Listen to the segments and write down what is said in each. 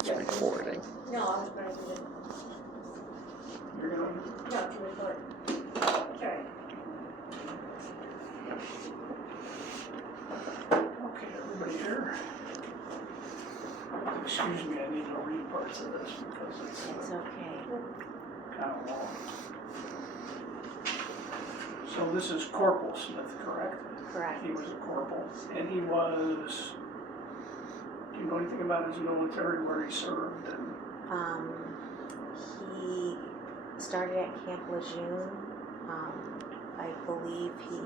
It's recording. No, I was going to do it. You're going No, to record. Okay. okay, everybody here? Excuse me, I need to read parts of this because It's it's okay. kind of long. So this is Corporal Smith, correct? Correct. He was a corporal, and he was, do you know anything about his military, where he served? And He started at Camp Lejeune. I believe he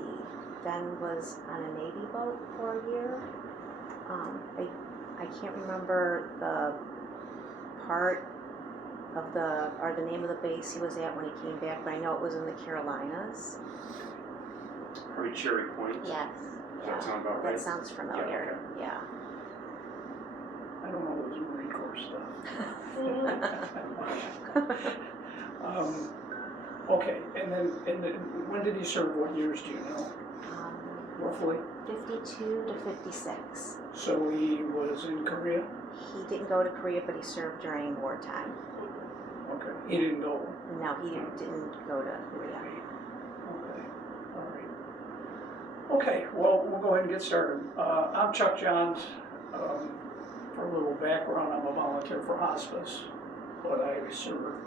then was on a Navy boat for a year. I can't remember the part of the name of the base he was at when he came back, but I know it was in the Carolinas. Probably Cherry Point. Yes. Does that sound about right? That sounds familiar. Yeah. I don't know those Marine Corps stuff. Okay, and then when did he serve? What years do you know, roughly? 52 to 56. So he was in Korea? He didn't go to Korea, but he served during wartime. Okay, he didn't go. No, he didn't go to Korea. Okay, all right. Okay, well, we'll go ahead and get started. I'm Chuck Johns. For a little background, I'm a volunteer for hospice, but I served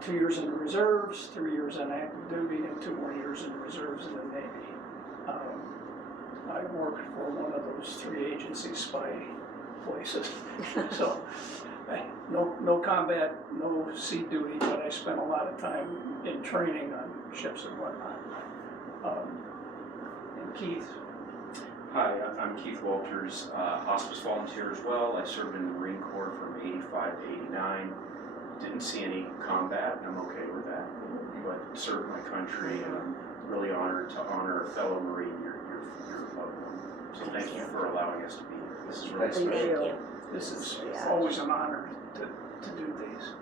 2 years in the reserves, 3 years in active duty, and 2 more years in the reserves in the Navy. I worked for one of those 3 agency spy places, so no combat, no sea duty, but I spent a lot of time in training on ships and whatnot. And Keith. Hi, I'm Keith Walters, hospice volunteer as well. I served in the Marine Corps from 85 to 89. Didn't see any combat, and I'm okay with that. But served my country, and I'm really honored to honor a fellow Marine, your loved one. So thank you for allowing us to be here. This is really Thank special. you. This is always an honor to do these.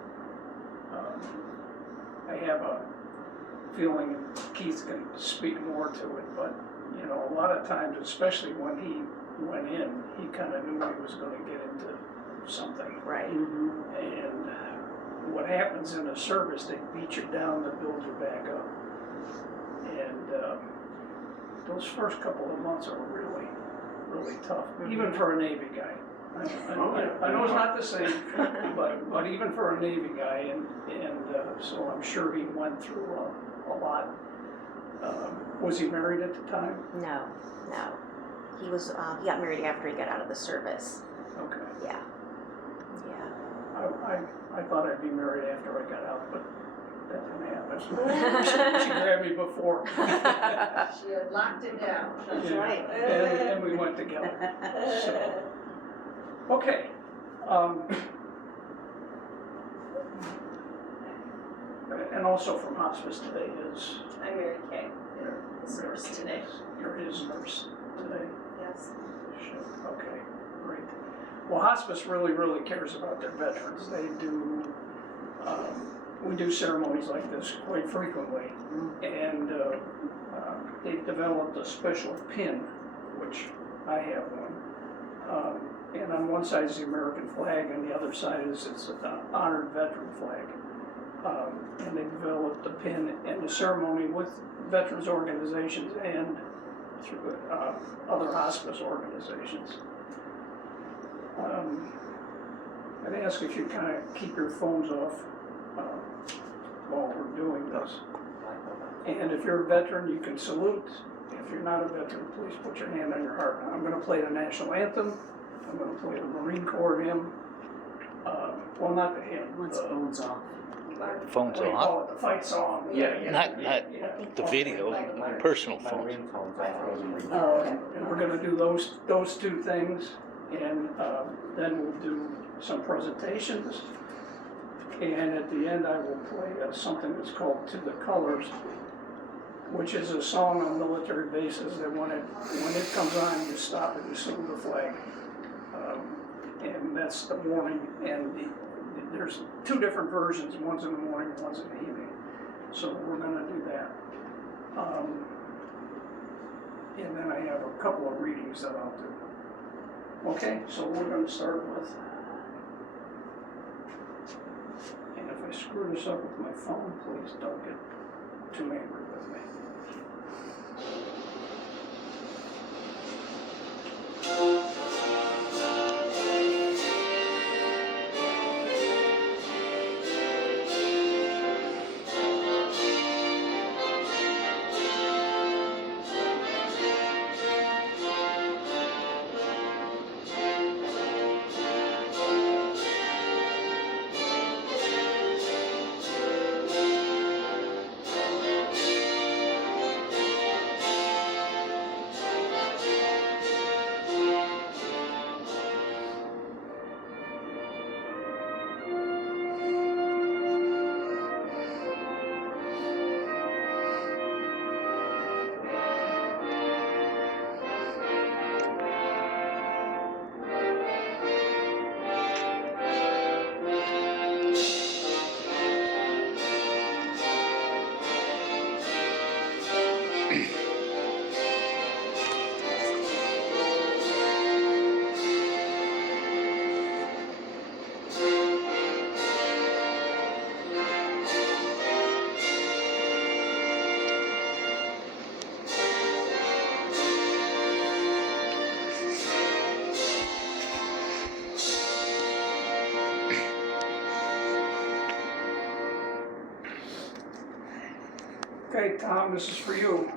I have a feeling Keith can speak more to it, but you know, a lot of times, especially when he went in, he kind of knew he was going to get into something. Right. And what happens in a service, they beat you down to build you back up. And those first couple of months are really, really tough, even for a Navy guy. I know it's not the same, but even for a Navy guy, and so I'm sure he went through a lot. Was he married at the time? No. He was. He got married after he got out of the service. Okay. Yeah. I thought I'd be married after I got out, but that didn't happen. She grabbed me before. She had locked it down. That's Yeah. right. And we went together. So, okay. And also from hospice today is I'm Mary Kay. your Nurse today. You're his nurse today. Yes. Okay, great. Well, hospice really, really cares about their veterans. They do, we do ceremonies like this quite frequently, and they've developed a special pin, which I have one. And on one side is the American flag, and the other side is it's an honored veteran flag. And they developed the pin and the ceremony with veterans organizations and through other hospice organizations. I'd ask if you kind of keep your phones off while we're doing this. And if you're a veteran, you can salute. If you're not a veteran, please put your hand on your heart. I'm going to play the national anthem. I'm going to play the Marine Corps hymn. Well, not the hymn. Once phone's off. What Phone's do you off? call it? The fight song. Yeah. Not the video, personal My phones. ringtones, I frozen ringtones. Oh, okay. And we're going to do those 2 things, and then we'll do some presentations. And at the end, I will play something that's called "To the Colors," which is a song on military bases that when it comes on, you stop and you salute the flag. And that's the morning, and there's 2 different versions. One's in the morning, one's in the evening. So we're going to do that. And then I have a couple of readings that I'll do. Okay, so we're going to start with screw this up with my phone, please don't get too angry with me. Okay, Tom, this is for you.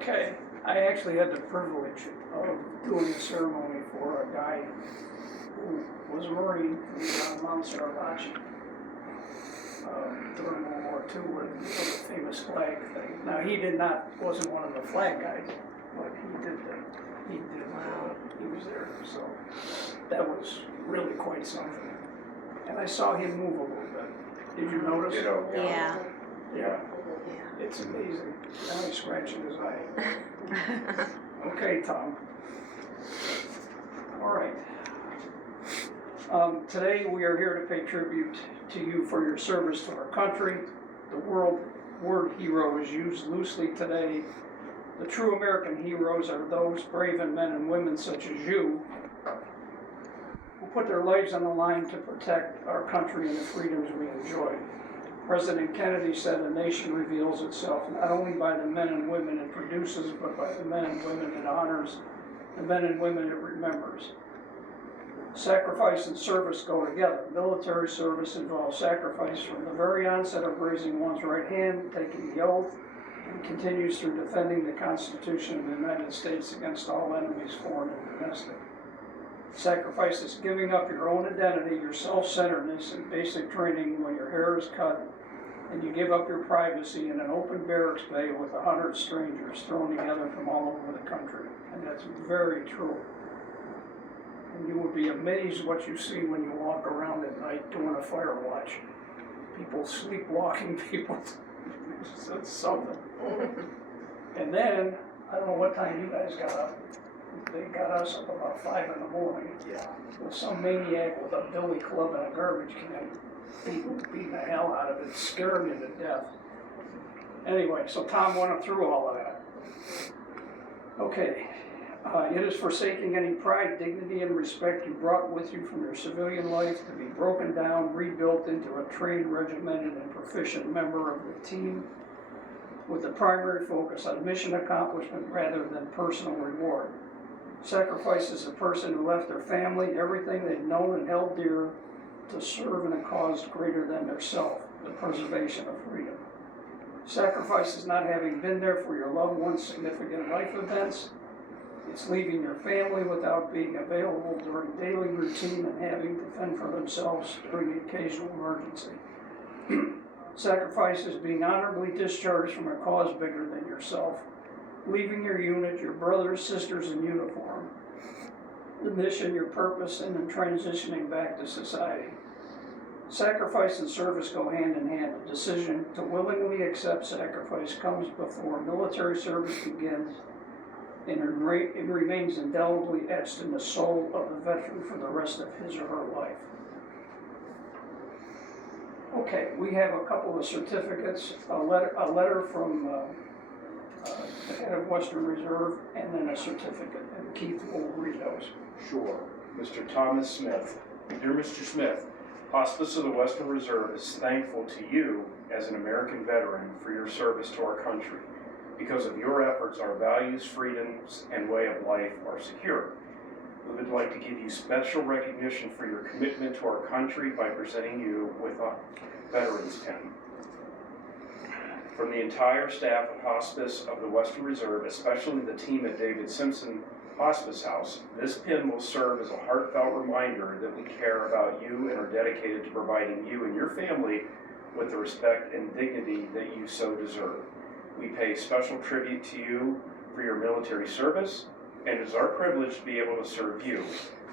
Okay, I actually had the privilege of doing a ceremony for a guy who was a Marine, who was on Mount Saravachi during World War II with the famous flag thing. Now, wasn't one of the flag guys, but he was there, so that was really quite something. And I saw him move a little bit. Did you notice? Yeah. Yeah. It's amazing. Now he's scratching his eye. Okay, Tom. All right. Today we are here to pay tribute to you for your service to our country. The word hero is used loosely today. The true American heroes are those brave men and women such as you who put their lives on the line to protect our country and the freedoms we enjoy. President Kennedy said a nation reveals itself not only by the men and women it produces, but by the men and women it honors, the men and women it remembers. Sacrifice and service go together. Military service involves sacrifice from the very onset of raising one's right hand, taking the oath, and continues through defending the Constitution of the United States against all enemies, foreign and domestic. Sacrifice is giving up your own identity, your self-centeredness, and basic training when your hair is cut, and you give up your privacy in an open barracks bay with 100 strangers thrown together from all over the country. And that's very true. And you would be amazed what you see when you walk around at night doing a fire watch. People sleepwalking, people, it's something. And then, I don't know what time you guys got up. They got us up about 5 in the morning. Yeah. With some maniac with a billy club and a garbage can beating the hell out of it, scaring me to death. Anyway, so Tom went through all of that. Okay. It is forsaking any pride, dignity, and respect you brought with you from your civilian life to be broken down, rebuilt into a trained, regimented, and proficient member of the team with the primary focus on mission accomplishment rather than personal reward. Sacrifices a person who left their family, everything they'd known and held dear, to serve in a cause greater than their self, the preservation of freedom. Sacrifice is not having been there for your loved one's significant life events. It's leaving your family without being available during daily routine and having to fend for themselves during the occasional emergency. Sacrifice is being honorably discharged from a cause bigger than yourself, leaving your unit, your brothers, sisters in uniform, the mission, your purpose, and then transitioning back to society. Sacrifice and service go hand in hand. A decision to willingly accept sacrifice comes before military service begins, and it remains indelibly etched in the soul of the veteran for the rest of his or her life. Okay, we have a couple of certificates, a letter from the head of Western Reserve, and then a certificate, and Keith will read those. Sure. Mr. Thomas Smith. Dear Mr. Smith, Hospice of the Western Reserve is thankful to you as an American veteran for your service to our country. Because of your efforts, our values, freedoms, and way of life are secure. We would like to give you special recognition for your commitment to our country by presenting you with a Veterans Pin. From the entire staff of Hospice of the Western Reserve, especially the team at David Simpson Hospice House, this pin will serve as a heartfelt reminder that we care about you and are dedicated to providing you and your family with the respect and dignity that you so deserve. We pay special tribute to you for your military service, and it is our privilege to be able to serve you.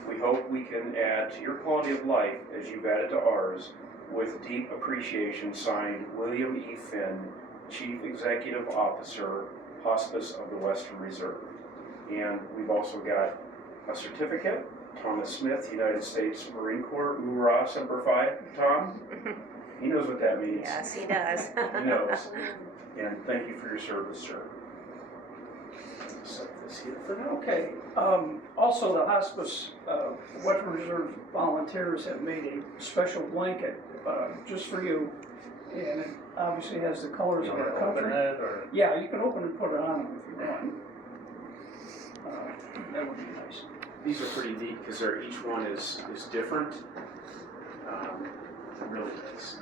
We hope we can add to your quality of life as you've added to ours, with deep appreciation, signed William E. Finn, Chief Executive Officer, Hospice of the Western Reserve. And we've also got a certificate, Thomas Smith, United States Marine Corps, Hoorah, Semper Fi. Tom, he knows what that means. Yes, he does. He knows. And thank you for your service, sir. Set this here for now. Okay, also the hospice, Western Reserve volunteers have made a special blanket, just for you. And it obviously has the colors of our country. or? Yeah, you can open and put it on them if you want. That would be nice. These are pretty neat because each one is different. Really nice.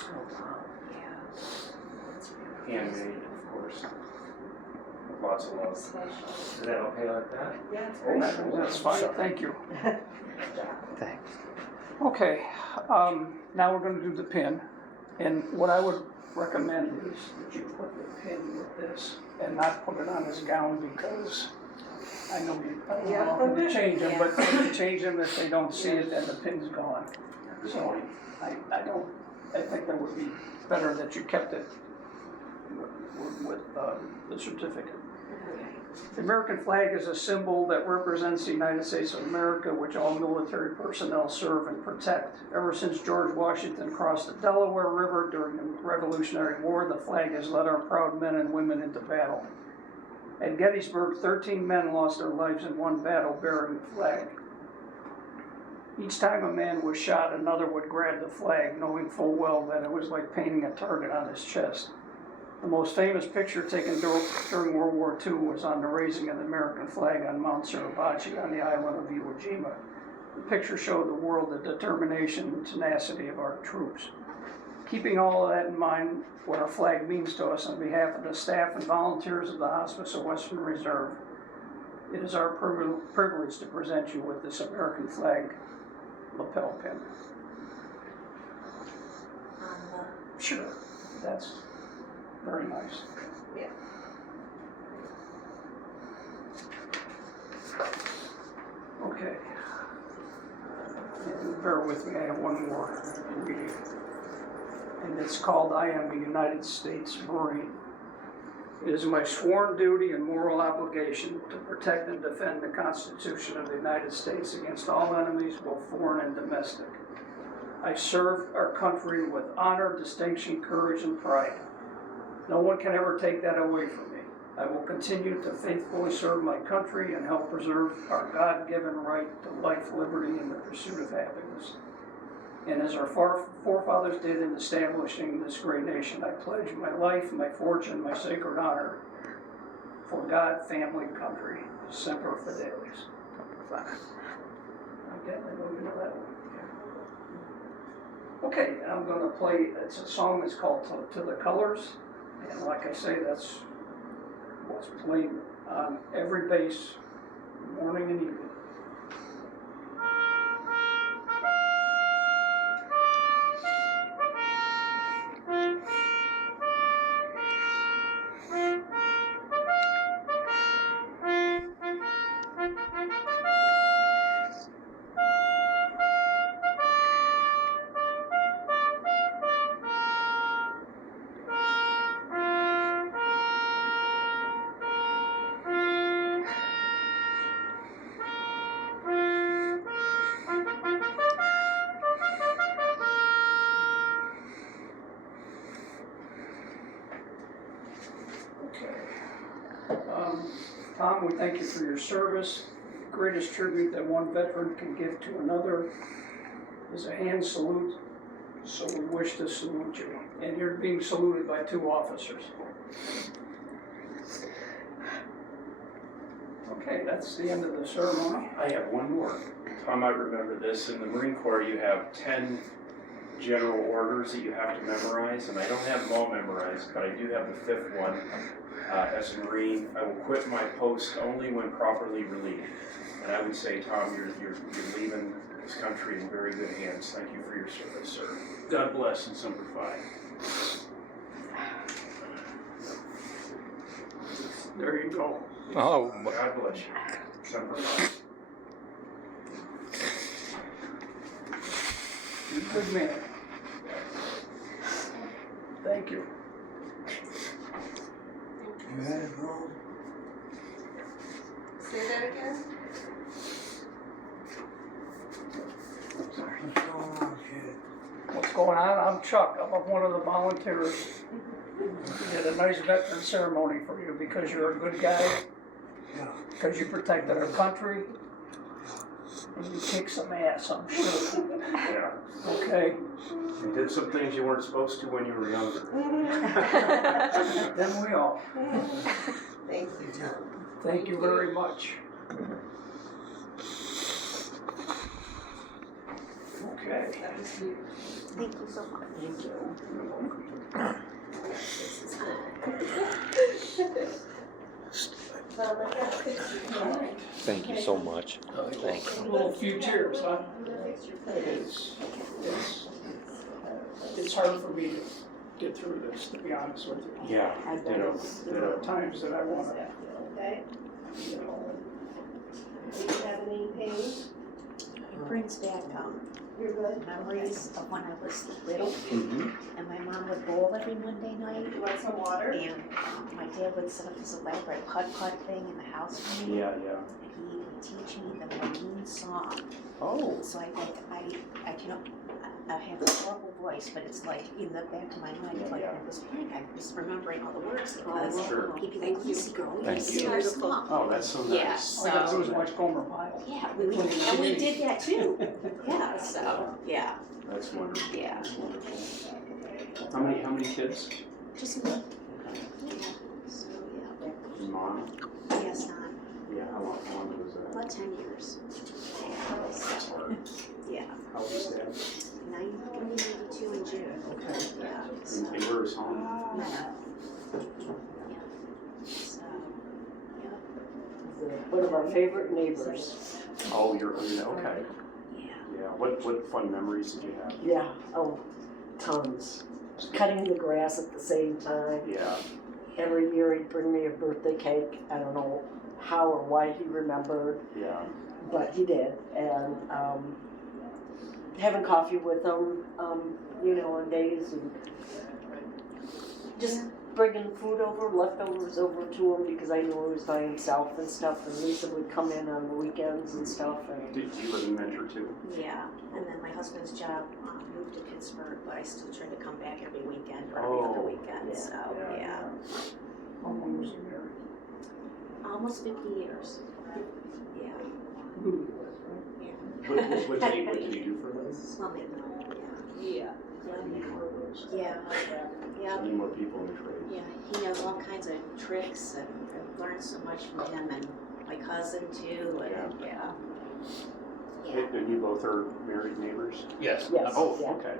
Oh, wow, yeah. Handmade, of course. Lots of love. Is that okay like that? Yeah, it's Oh, great. that's fine, thank you. Thanks. Okay, now we're gonna do the pin. And what I would recommend is that you put the pin with this and not put it on his gown, because I know I don't know how to change them, but if you change them, if they don't see it, then the pin's gone. So I think that would be better that you kept it with the certificate. The American flag is a symbol that represents the United States of America, which all military personnel serve and protect. Ever since George Washington crossed the Delaware River during the Revolutionary War, the flag has led our proud men and women into battle. At Gettysburg, 13 men lost their lives in one battle bearing the flag. Each time a man was shot, another would grab the flag, knowing full well that it was like painting a target on his chest. The most famous picture taken during World War II was on the raising of the American flag on Mount Suribachi on the island of Iwo Jima. The picture showed the world the determination and tenacity of our troops. Keeping all of that in mind, what our flag means to us, on behalf of the staff and volunteers of the Hospice of Western Reserve, it is our privilege to present you with this American flag lapel pin. Sure, that's very nice. Yeah. Okay. And bear with me, I have one more reading. And it's called I Am a United States Marine. It is my sworn duty and moral obligation to protect and defend the Constitution of the United States against all enemies, both foreign and domestic. I serve our country with honor, distinction, courage, and pride. No one can ever take that away from me. I will continue to faithfully serve my country and help preserve our God-given right to life, liberty, and the pursuit of happiness. And as our forefathers did in establishing this great nation, I pledge my life, my fortune, my sacred honor for God, family, country. Semper Fidelis. Okay, I know you know that one. Okay, and I'm going to play, it's a song that's called To the Colors. And like I say, that's what's played on every base, morning and evening. Tom, we thank you for your service. Greatest tribute that one veteran can give to another is a hand salute, so we wish to salute you. And you're being saluted by 2 officers. Okay, that's the end of the ceremony. I have one more. Tom might remember this. In the Marine Corps, you have 10 general orders that you have to memorize, and I don't have them all memorized, but I do have the 5th one. As a Marine, I will quit my post only when properly relieved. And I would say, Tom, you're leaving this country in very good hands. Thank you for your service, sir. God bless and Semper Fi. There you go. Oh, God bless you. Semper Fi. You're a good man. Thank you. Say that again? What's going on? I'm Chuck. I'm one of the volunteers. We did a nice veteran ceremony for you because you're a good guy, because you protected our country, and you kicked some ass, I'm sure. Yeah. Okay? You did some things you weren't supposed to when you were younger. Then we all. Thank you, Tom. Thank you very much. Okay. That was huge. Thank you so much. Thank you. Well, I got a picture. All right. thank you so much. Thank you. A little few tears, huh? It's hard for me to get through this, to be honest with you. Yeah, ditto, There are ditto. times that I want to, Okay, you know, do you have any pain? It brings back You're good? memories of when I was little, Mm-hmm. and my mom would bowl every Monday night, You want some water? and my dad would set up this elaborate putt-putt thing in the house for me. Yeah, yeah. And he would teach me the Marine song. Oh. So I have a horrible voice, but it's like in the back of my mind, Yeah, like yeah. I was playing, I was remembering all the words because Sure. he'd be like, easy girl, Thank you you. sing our song. Oh, that's so nice. Yeah, all I got to do so, is watch Gomer Pyle. yeah, and we did that too. Yeah, so, yeah, That's wonderful. yeah, That's wonderful. How many kids? just me. Yeah, so, yeah, Your mom? yes, not, Yeah, how long was that? about 10 years. That's hard. Yeah, How old was that? 92 in June. Okay. Yeah, so, And where was home? yeah. So, yeah. One of our favorite neighbors. Oh, you're okay. Yeah. Yeah. What fun memories did you have? Yeah, oh, tons. Cutting the grass at the same time. Yeah. Every year he'd bring me a birthday cake. I don't know how or why he remembered, Yeah. but he did. And having coffee with him, on days, and just bringing food over, leftovers over to him because I knew he was by himself and stuff. And Lisa would come in on the weekends and stuff. And Did you live in Mentor too? Yeah, and then my husband's job moved to Pittsburgh, but I still try to come back every weekend or every Oh, other weekend, yeah, so, yeah. yeah. How long was he married? Almost 50 years. Yeah, yeah. What did he do for a living? Slumming, Yeah. yeah, yeah, Many more people in the trade. yeah. He knows all kinds of tricks, and I've learned so much from him, and my cousin too, and, yeah. Yeah. And you both are married neighbors? Yes. yes, Oh, yeah. okay.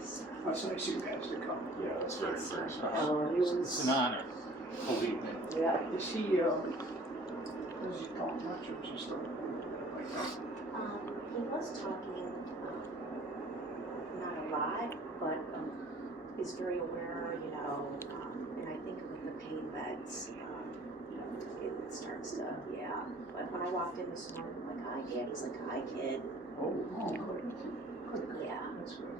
So, That's nice of you guys to come. Yeah, that's very Yes. nice. He It's was, an honor, believe me. yeah. Is he, does he talk much or just like that? He was talking, not a lot, but is very aware, and I think with the pain meds, it starts to, yeah. But when I walked in this morning, I'm like, hi, Dad. He's like, hi, kid. Oh, good. Yeah. That's good.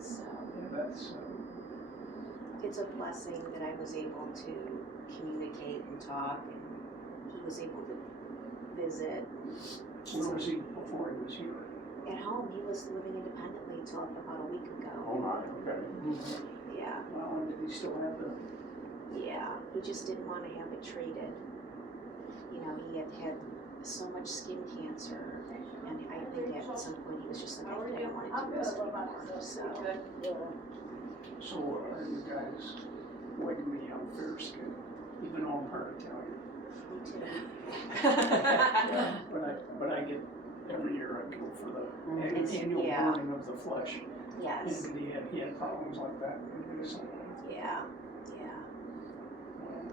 So Yeah, that's, it's a blessing that I was able to communicate and talk, and he was able to visit. where was he before he was here? At home, he was living independently until about a week ago. Oh my, okay. Yeah. Well, and did he still have the Yeah, he just didn't want to have it treated. You know, he had had so much skin cancer, and I think at some point he was just like, I don't want to do this anymore. So, So are you guys like me, I'm fair skinned, even though I'm part Italian? me too. Yeah, but I get, every year I go for the annual Yeah. burning of the flesh. Yes, And he had problems like that. And so,